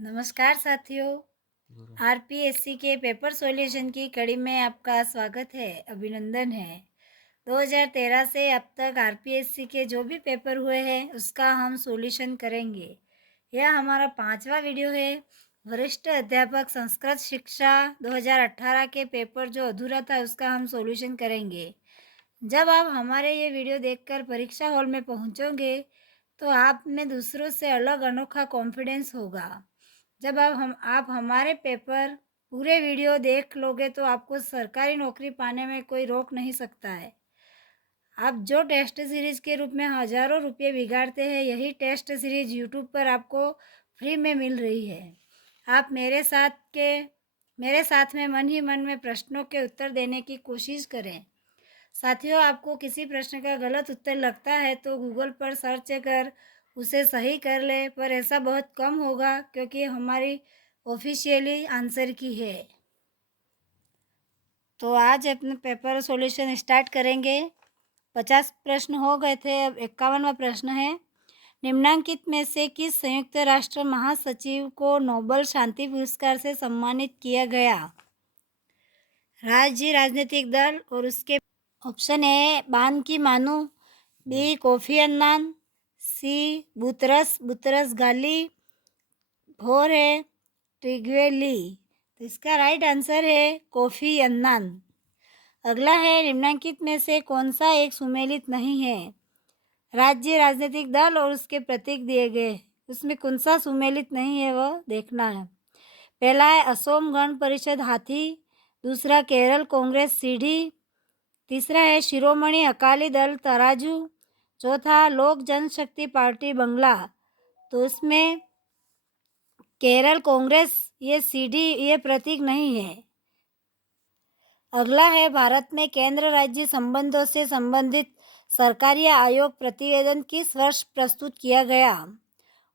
नमस्कार साथियों। आरपीएससी के पेपर सॉल्यूशन की कड़ी में आपका स्वागत है, अभिनंदन है। 2013 से अब तक आरपीएससी के जो भी पेपर हुए हैं उसका हम सॉल्यूशन करेंगे। यह हमारा 5वां वीडियो है। वरिष्ठ अध्यापक संस्कृत शिक्षा 2018 के पेपर जो अधूरा था उसका हम सॉल्यूशन करेंगे। जब आप हमारे ये वीडियो देखकर परीक्षा हॉल में पहुंचोगे तो आप में दूसरों से अलग अनोखा कॉन्फिडेंस होगा। जब आप हमारे पेपर पूरे वीडियो देख लोगे तो आपको सरकारी नौकरी पाने में कोई रोक नहीं सकता है। आप जो टेस्ट सीरीज के रूप में हज़ारों रुपये बिगाड़ते हैं, यही टेस्ट सीरीज यूट्यूब पर आपको फ्री में मिल रही है। आप मेरे साथ में मन ही मन में प्रश्नों के उत्तर देने की कोशिश करें। साथियों, आपको किसी प्रश्न का गलत उत्तर लगता है तो गूगल पर सर्च कर उसे सही कर ले, पर ऐसा बहुत कम होगा क्योंकि हमारी ऑफिशियली आंसर की है। तो आज अपने पेपर सॉल्यूशन स्टार्ट करेंगे। 50 प्रश्न हो गए थे, अब 51वां प्रश्न है। निम्नांकित में से किस संयुक्त राष्ट्र महासचिव को नोबेल शांति पुरस्कार से सम्मानित किया गया? राज्य राजनीतिक दल और उसके ऑप्शन ए बान की मानू, बी कोफी अन्नान, सी बुतरस गाली, फोर है ट्रिग्वे ली। तो इसका राइट आंसर है कोफी अन्नान। अगला है, निम्नांकित में से कौन सा एक सुमेलित नहीं है? राज्य राजनीतिक दल और उसके प्रतीक दिए गए, उसमें कौन सा सुमेलित नहीं है वह देखना है। पहला है असोम गण परिषद हाथी, दूसरा केरल कांग्रेस सीढ़ी, तीसरा है शिरोमणि अकाली दल तराजू, चौथा लोक जनशक्ति पार्टी बंगला। तो इसमें केरल कांग्रेस ये सीढ़ी ये प्रतीक नहीं है। अगला है, भारत में केंद्र राज्य संबंधों से संबंधित सरकारी आयोग प्रतिवेदन किस वर्ष प्रस्तुत किया गया?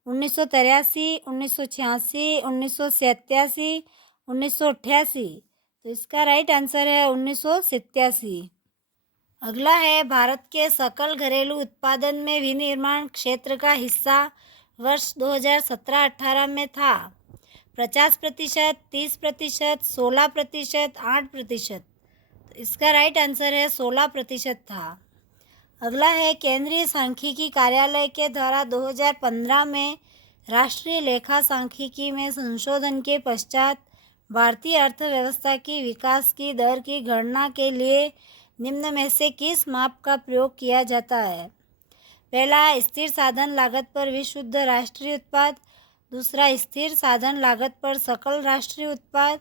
1983, 1986, 1987, 1988। तो इसका राइट आंसर है 1987। अगला है, भारत के सकल घरेलू उत्पादन में विनिर्माण क्षेत्र का हिस्सा वर्ष 2017-18 में था 50%, 30%, 16%, 8%। तो इसका राइट आंसर है 16% था। अगला है, केंद्रीय सांख्यिकी कार्यालय के द्वारा 2015 में राष्ट्रीय लेखा सांख्यिकी में संशोधन के पश्चात भारतीय अर्थव्यवस्था की विकास की दर की गणना के लिए निम्न में से किस माप का प्रयोग किया जाता है? पहला, स्थिर साधन लागत पर विशुद्ध राष्ट्रीय उत्पाद, दूसरा स्थिर साधन लागत पर सकल राष्ट्रीय उत्पाद,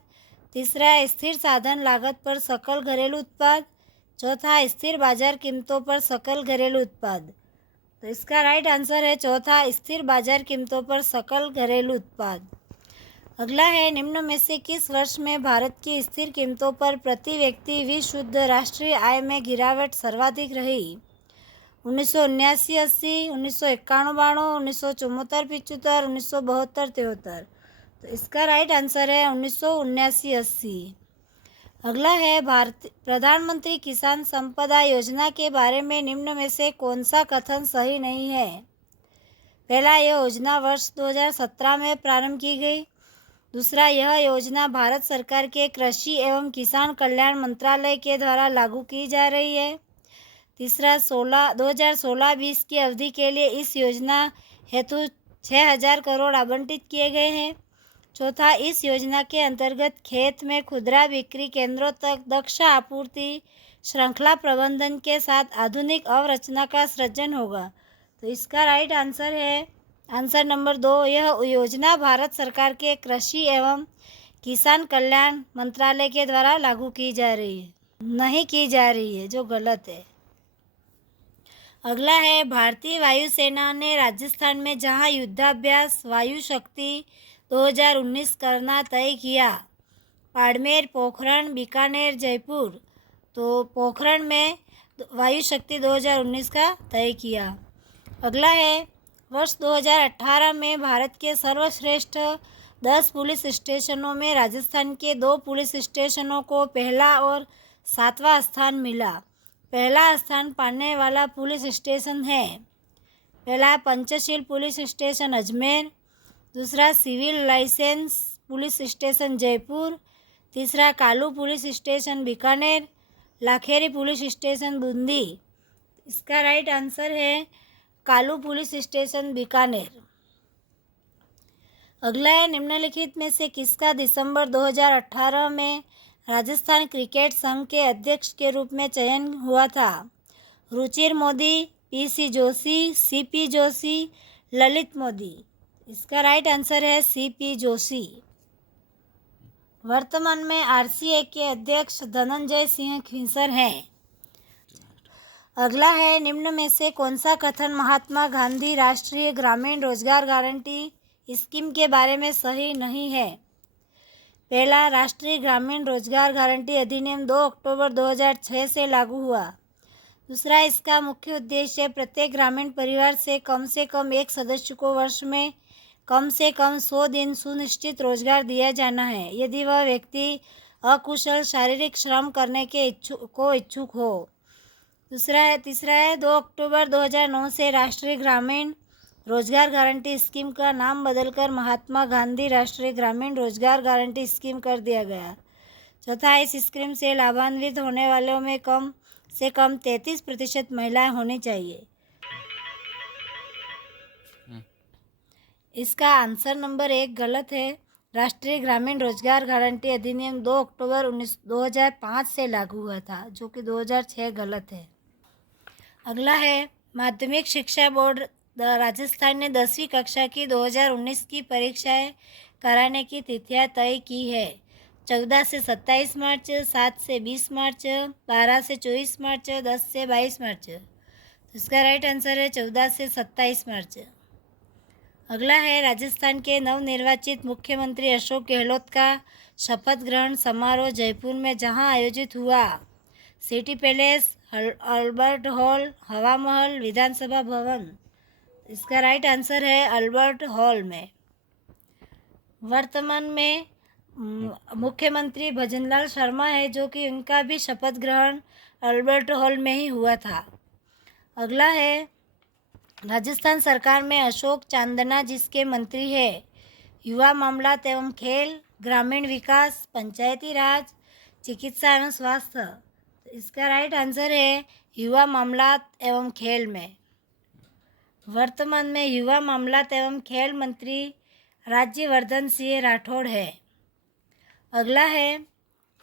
तीसरा स्थिर साधन लागत पर सकल घरेलू उत्पाद, चौथा स्थिर बाजार कीमतों पर सकल घरेलू उत्पाद। तो इसका राइट आंसर है चौथा, स्थिर बाजार कीमतों पर सकल घरेलू उत्पाद। अगला है, निम्न में से किस वर्ष में भारत की स्थिर कीमतों पर प्रति व्यक्ति विशुद्ध राष्ट्रीय आय में गिरावट सर्वाधिक रही? 1979-80, 1991-92, 1974-75, 1972-73। तो इसका राइट आंसर है 1979-80। अगला है, प्रधानमंत्री किसान संपदा योजना के बारे में निम्न में से कौन सा कथन सही नहीं है? पहला, यह योजना वर्ष 2017 में प्रारंभ की गई। दूसरा, यह योजना भारत सरकार के कृषि एवं किसान कल्याण मंत्रालय के द्वारा लागू की जा रही है। तीसरा, 2016-20 की अवधि के लिए इस योजना हेतु 6000 करोड़ आवंटित किए गए हैं। चौथा, इस योजना के अंतर्गत खेत में खुदरा बिक्री केंद्रों तक दक्ष आपूर्ति श्रृंखला प्रबंधन के साथ आधुनिक अवरचना का सृजन होगा। तो इसका राइट आंसर है आंसर नंबर 2, यह योजना भारत सरकार के कृषि एवं किसान कल्याण मंत्रालय के द्वारा लागू की जा रही है, नहीं की जा रही है, जो गलत है। अगला है, भारतीय वायुसेना ने राजस्थान में जहां युद्धाभ्यास वायु शक्ति 2019 करना तय किया, बाड़मेर, पोखरण, बीकानेर, जयपुर। तो पोखरण में वायु शक्ति 2019 का तय किया। अगला है, वर्ष 2018 में भारत के सर्वश्रेष्ठ 10 पुलिस स्टेशनों में राजस्थान के 2 पुलिस स्टेशनों को पहला और 7वां स्थान मिला। पहला स्थान पाने वाला पुलिस स्टेशन है, पहला पंचशील पुलिस स्टेशन अजमेर, दूसरा civil licence police station Jaipur, तीसरा Kalu police station Bikaner, Lakheri police station Bundi. इसका राइट आंसर है कालू पुलिस स्टेशन बीकानेर। अगला है, निम्नलिखित में से किसका दिसंबर 2018 में राजस्थान क्रिकेट संघ के अध्यक्ष के रूप में चयन हुआ था? Ruchir Modi, PC Joshi, CP Joshi, Lalit Modi. इसका राइट आंसर है सीपी जोशी। वर्तमान में आरसीए के अध्यक्ष धनंजय सिंह खींसर हैं। अगला है, निम्न में से कौन सा कथन महात्मा गांधी राष्ट्रीय ग्रामीण रोजगार गारंटी स्कीम के बारे में सही नहीं है? पहला, राष्ट्रीय ग्रामीण रोजगार गारंटी अधिनियम 2 अक्टूबर 2006 से लागू हुआ। दूसरा, इसका मुख्य उद्देश्य प्रत्येक ग्रामीण परिवार से कम एक सदस्य को वर्ष में कम से कम 100 दिन सुनिश्चित रोजगार दिया जाना है, यदि वह व्यक्ति अकुशल शारीरिक श्रम करने के इच्छुक हो। तीसरा है 2 अक्टूबर 2009 से राष्ट्रीय ग्रामीण रोजगार गारंटी स्कीम का नाम बदलकर महात्मा गांधी राष्ट्रीय ग्रामीण रोजगार गारंटी स्कीम कर दिया गया। चौथा, इस स्कीम से लाभान्वित होने वालों में कम से कम 33% महिलाएं होनी चाहिए। इसका आंसर नंबर 1 गलत है। राष्ट्रीय ग्रामीण रोजगार गारंटी अधिनियम 2 अक्टूबर 2005 से लागू हुआ था, जो कि 2006 गलत है। अगला है, माध्यमिक शिक्षा बोर्ड राजस्थान ने 10वीं कक्षा की 2019 की परीक्षाएं कराने की तिथियां तय की है। 14 से 27 मार्च, 7 से 20 मार्च, 12 से 24 मार्च, 10 से 22 मार्च। तो इसका राइट आंसर है 14 से 27 मार्च। अगला है, राजस्थान के नवनिर्वाचित मुख्यमंत्री अशोक गहलोत का शपथ ग्रहण समारोह जयपुर में जहां आयोजित हुआ? सिटी पैलेस, अल्बर्ट हॉल, हवा महल, विधानसभा भवन। इसका राइट आंसर है अल्बर्ट हॉल में। वर्तमान में मुख्यमंत्री भजनलाल शर्मा है, जो कि उनका भी शपथ ग्रहण अल्बर्ट हॉल में ही हुआ था। अगला है, राजस्थान सरकार में अशोक चांदना जिसके मंत्री है? युवा मामलात एवं खेल, ग्रामीण विकास, पंचायती राज, चिकित्सा एवं स्वास्थ्य। इसका राइट आंसर है युवा मामलात एवं खेल में। वर्तमान में युवा मामलात एवं खेल मंत्री राज्यवर्धन सिंह राठौड़ है। अगला है,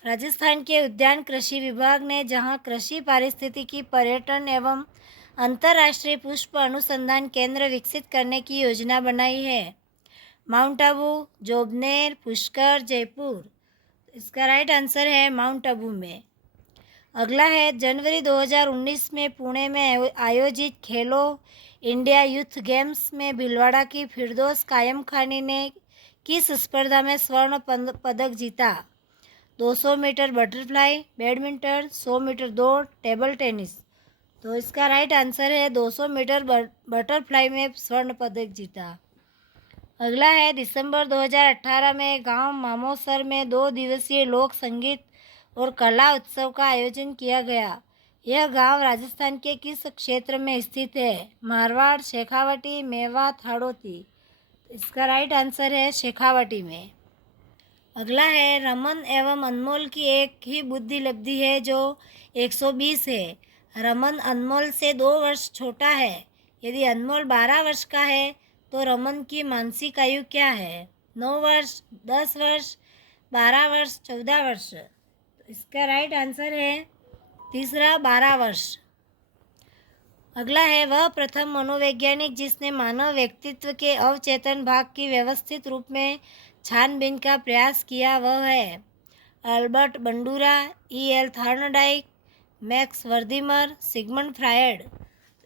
राजस्थान के उद्यान कृषि विभाग ने जहां कृषि पारिस्थितिकी पर्यटन एवं अंतर्राष्ट्रीय पुष्प अनुसंधान केंद्र विकसित करने की योजना बनाई है? माउंट आबू, जोबनेर, पुष्कर, जयपुर। इसका राइट आंसर है माउंट आबू में। अगला है, जनवरी 2019 में पुणे में आयोजित खेलो इंडिया यूथ गेम्स में भीलवाड़ा की फिरदौस कायम खानी ने किस स्पर्धा में स्वर्ण पदक जीता? 200 मीटर बटरफ्लाई, बैडमिंटन, 100 मीटर दौड़, टेबल टेनिस। तो इसका राइट आंसर है 200 मीटर बटरफ्लाई में स्वर्ण पदक जीता। अगला है, दिसंबर 2018 में गांव मामोसर में 2 दिवसीय लोक संगीत और कला उत्सव का आयोजन किया गया। यह गांव राजस्थान के किस क्षेत्र में स्थित है? मारवाड़, शेखावटी, मेवात, हाड़ौती। इसका राइट आंसर है शेखावटी में। अगला है, रमन एवं अनमोल की एक ही बुद्धि लब्धि है जो 120 है। रमन अनमोल से 2 वर्ष छोटा है। यदि अनमोल 12 वर्ष का है तो रमन की मानसिक आयु क्या है? 9 वर्ष, 10 वर्ष, 12 वर्ष, 14 वर्ष। इसका राइट आंसर है तीसरा 12 वर्ष। अगला है, वह प्रथम मनोवैज्ञानिक जिसने मानव व्यक्तित्व के अवचेतन भाग की व्यवस्थित रूप में छानबीन का प्रयास किया, वह है? Albert Bandura, E.L. Thorndike, Max Wertheimer, Sigmund Freud.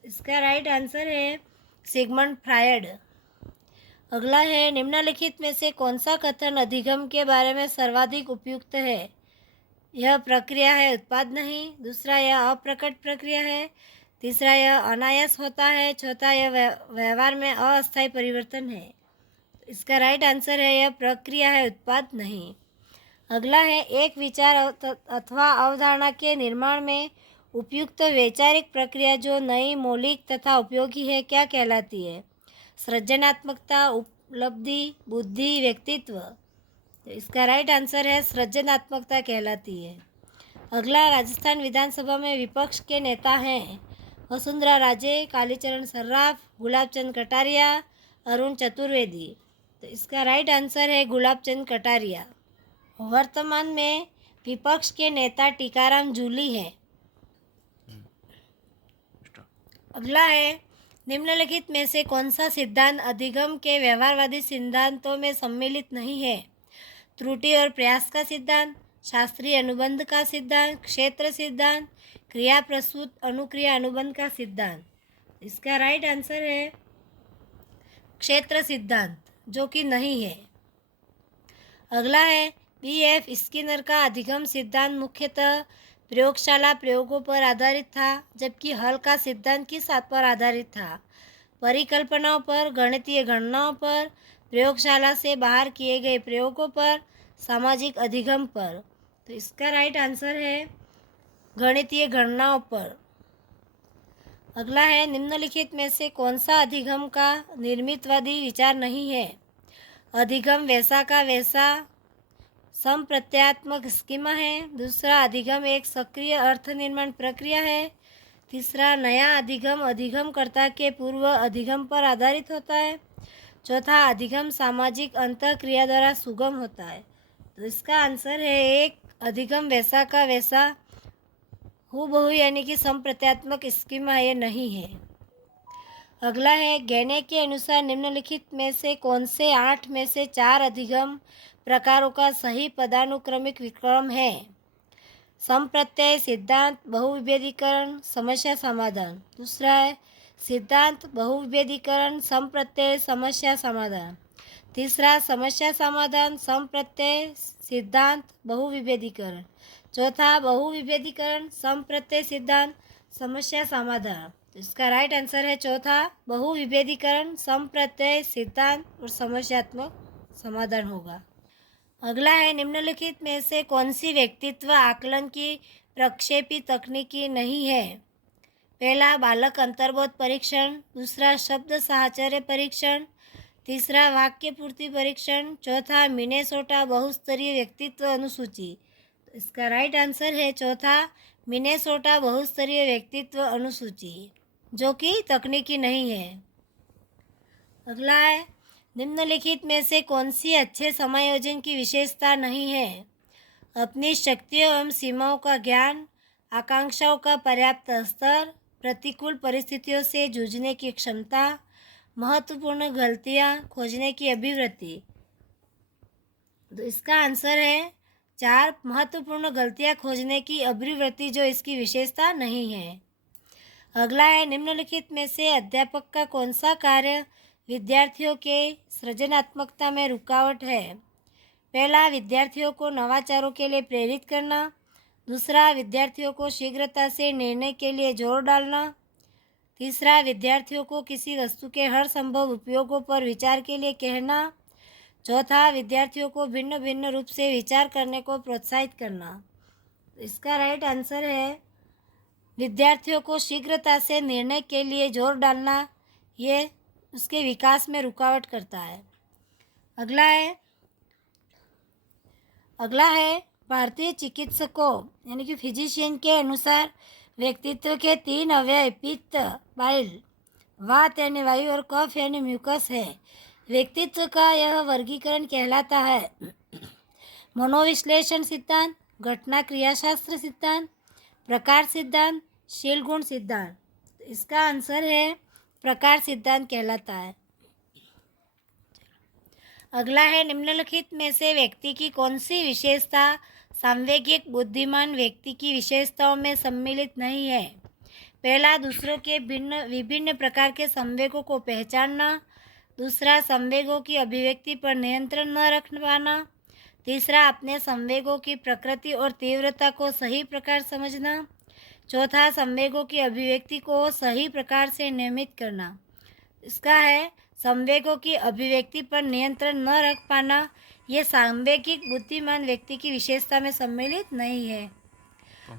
इसका राइट आंसर है सिगमंड फ्रायड। अगला है, निम्नलिखित में से कौन सा कथन अधिगम के बारे में सर्वाधिक उपयुक्त है? यह प्रक्रिया है, उत्पाद नहीं। दूसरा, यह अप्रकट प्रक्रिया है। तीसरा, यह अनायास होता है। चौथा, यह व्यवहार में अस्थायी परिवर्तन है। इसका राइट आंसर है यह प्रक्रिया है, उत्पाद नहीं। अगला है, एक विचार अथवा अवधारणा के निर्माण में उपयुक्त वैचारिक प्रक्रिया जो नई, मौलिक तथा उपयोगी है क्या कहलाती है? सृजनात्मकता, उपलब्धि, बुद्धि, व्यक्तित्व। तो इसका राइट आंसर है सृजनात्मकता कहलाती है। अगला, राजस्थान विधानसभा में विपक्ष के नेता हैं वसुंधरा राजे, कालीचरण सर्राफ, गुलाब चंद कटारिया, अरुण चतुर्वेदी। तो इसका राइट आंसर है गुलाब चंद कटारिया। वर्तमान में विपक्ष के नेता टीकाराम जूली हैं। अगला है, निम्नलिखित में से कौन सा सिद्धांत अधिगम के व्यवहारवादी सिद्धांतों में सम्मिलित नहीं है? त्रुटि और प्रयास का सिद्धांत, शास्त्रीय अनुबंध का सिद्धांत, क्षेत्र सिद्धांत, क्रिया प्रसूत अनुक्रिया अनुबंध का सिद्धांत। इसका राइट आंसर है क्षेत्र सिद्धांत, जो कि नहीं है। अगला है, B.F. स्किनर का अधिगम सिद्धांत मुख्यतः प्रयोगशाला प्रयोगों पर आधारित था, जबकि हल का सिद्धांत किस पर आधारित था? परिकल्पनाओं पर, गणितीय गणनाओं पर, प्रयोगशाला से बाहर किए गए प्रयोगों पर, सामाजिक अधिगम पर। तो इसका राइट आंसर है गणितीय गणनाओं पर। अगला है, निम्नलिखित में से कौन सा अधिगम का निर्मितवादी विचार नहीं है? अधिगम वैसा का वैसा संप्रत्यात्मक स्कीमा है। दूसरा, अधिगम एक सक्रिय अर्थ निर्माण प्रक्रिया है। तीसरा, नया अधिगम अधिगमकर्ता के पूर्व अधिगम पर आधारित होता है। चौथा, अधिगम सामाजिक अंतःक्रिया द्वारा सुगम होता है। तो इसका आंसर है एक, अधिगम वैसा का वैसा हूबहू यानी कि संप्रत्यात्मक स्कीमा ये नहीं है। अगला है, गैने के अनुसार निम्नलिखित में से कौन से 8 में से 4 अधिगम प्रकारों का सही पदानुक्रमिक विक्रम है? संप्रत्यय, सिद्धांत, बहुविभेदीकरण, समस्या समाधान। दूसरा है सिद्धांत, बहुविभेदीकरण, संप्रत्यय, समस्या समाधान। तीसरा, समस्या समाधान, संप्रत्यय, सिद्धांत, बहुविभेदीकरण। चौथा, बहुविभेदीकरण, संप्रत्यय, सिद्धांत, समस्या समाधान। तो इसका राइट आंसर है चौथा, बहुविभेदीकरण, संप्रत्यय, सिद्धांत और समस्यात्मक समाधान होगा। अगला है, निम्नलिखित में से कौन सी व्यक्तित्व आकलन की प्रक्षेपी तकनीकी नहीं है? पहला, बालक अंतर्बोध परीक्षण। दूसरा, शब्द साहचर्य परीक्षण। तीसरा, वाक्य पूर्ति परीक्षण। चौथा, मिनेसोटा बहुस्तरीय व्यक्तित्व अनुसूची। तो इसका राइट आंसर है चौथा, मिनेसोटा बहुस्तरीय व्यक्तित्व अनुसूची, जो कि तकनीकी नहीं है। अगला है, निम्नलिखित में से कौन सी अच्छे समायोजन की विशेषता नहीं है? अपनी शक्तियों एवं सीमाओं का ज्ञान, आकांक्षाओं का पर्याप्त स्तर, प्रतिकूल परिस्थितियों से जूझने की क्षमता, महत्वपूर्ण गलतियां खोजने की अभिवृत्ति। तो इसका आंसर है 4, महत्वपूर्ण गलतियां खोजने की अभिवृत्ति, जो इसकी विशेषता नहीं है। अगला है, निम्नलिखित में से अध्यापक का कौन सा कार्य विद्यार्थियों के सृजनात्मकता में रुकावट है? पहला, विद्यार्थियों को नवाचारों के लिए प्रेरित करना। दूसरा, विद्यार्थियों को शीघ्रता से निर्णय के लिए जोर डालना। तीसरा, विद्यार्थियों को किसी वस्तु के हर संभव उपयोगों पर विचार के लिए कहना। चौथा, विद्यार्थियों को भिन्न भिन्न रूप से विचार करने को प्रोत्साहित करना। इसका राइट आंसर है विद्यार्थियों को शीघ्रता से निर्णय के लिए जोर डालना, ये उसके विकास में रुकावट करता है। अगला है भारतीय चिकित्सकों यानी कि फिजिशियन के अनुसार व्यक्तित्व के 3 अवयव पित्त, बाइल, वात यानी वायु और कफ यानी म्यूकस है। व्यक्तित्व का यह वर्गीकरण कहलाता है मनोविश्लेषण सिद्धांत, घटना क्रियाशास्त्र सिद्धांत, प्रकार सिद्धांत, शील गुण सिद्धांत। इसका आंसर है प्रकार सिद्धांत कहलाता है। अगला है, निम्नलिखित में से व्यक्ति की कौन सी विशेषता सांवेगिक बुद्धिमान व्यक्ति की विशेषताओं में सम्मिलित नहीं है? पहला, दूसरों के विभिन्न प्रकार के संवेगों को पहचानना। दूसरा, संवेगों की अभिव्यक्ति पर नियंत्रण न रख पाना। तीसरा, अपने संवेगों की प्रकृति और तीव्रता को सही प्रकार समझना। चौथा, संवेगों की अभिव्यक्ति को सही प्रकार से नियमित करना। इसका है संवेगों की अभिव्यक्ति पर नियंत्रण न रख पाना, यह सांवेगिक बुद्धिमान व्यक्ति की विशेषता में सम्मिलित नहीं है।